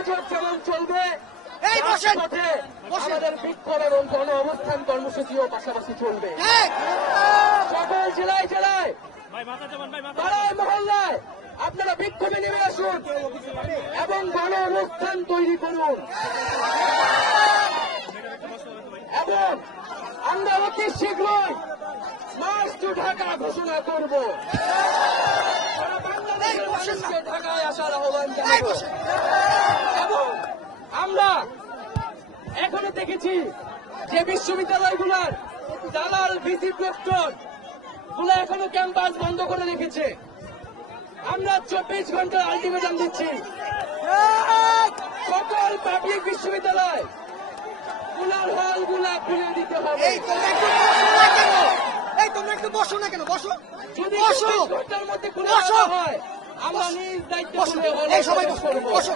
অভিযোগ যেমন চলবে, এই বসেন, পথে বসেন। আমাদের বিক্ষোভ এবং গণ অবস্থান কর্মসূচিও পাশাপাশি চলবে। ঠিক। সকল জেলায় জেলায়, পাড়ায় মহল্লায় আপনারা বিক্ষোভে নেমে আসুন এবং গণ অবস্থান তৈরি করুন। এবং আমরা অতি শীঘ্রই মার্চ টু ঢাকা ঘোষণা করব। সারা বাংলাদেশের মানুষকে ঢাকায় আসার আহ্বান জানাব। এবং আমরা এখনো দেখেছি যে বিশ্ববিদ্যালয়গুলোর দালাল ভিসি প্রক্টর গুলো এখনো ক্যাম্পাস বন্ধ করে রেখেছে। আমরা 24 ঘন্টার আলটিমেটাম দিচ্ছি, সকল পাবলিক বিশ্ববিদ্যালয় গুলার হল গুলা খুলে দিতে হবে। তোমরা একটু বসো না কেন? বসো, যদি বসো, 24 ঘন্টার মধ্যে খুলে বসো। দেওয়া হয়, আমরা নিজ দায়িত্ব বসো, এই সবাই বসো, বসো।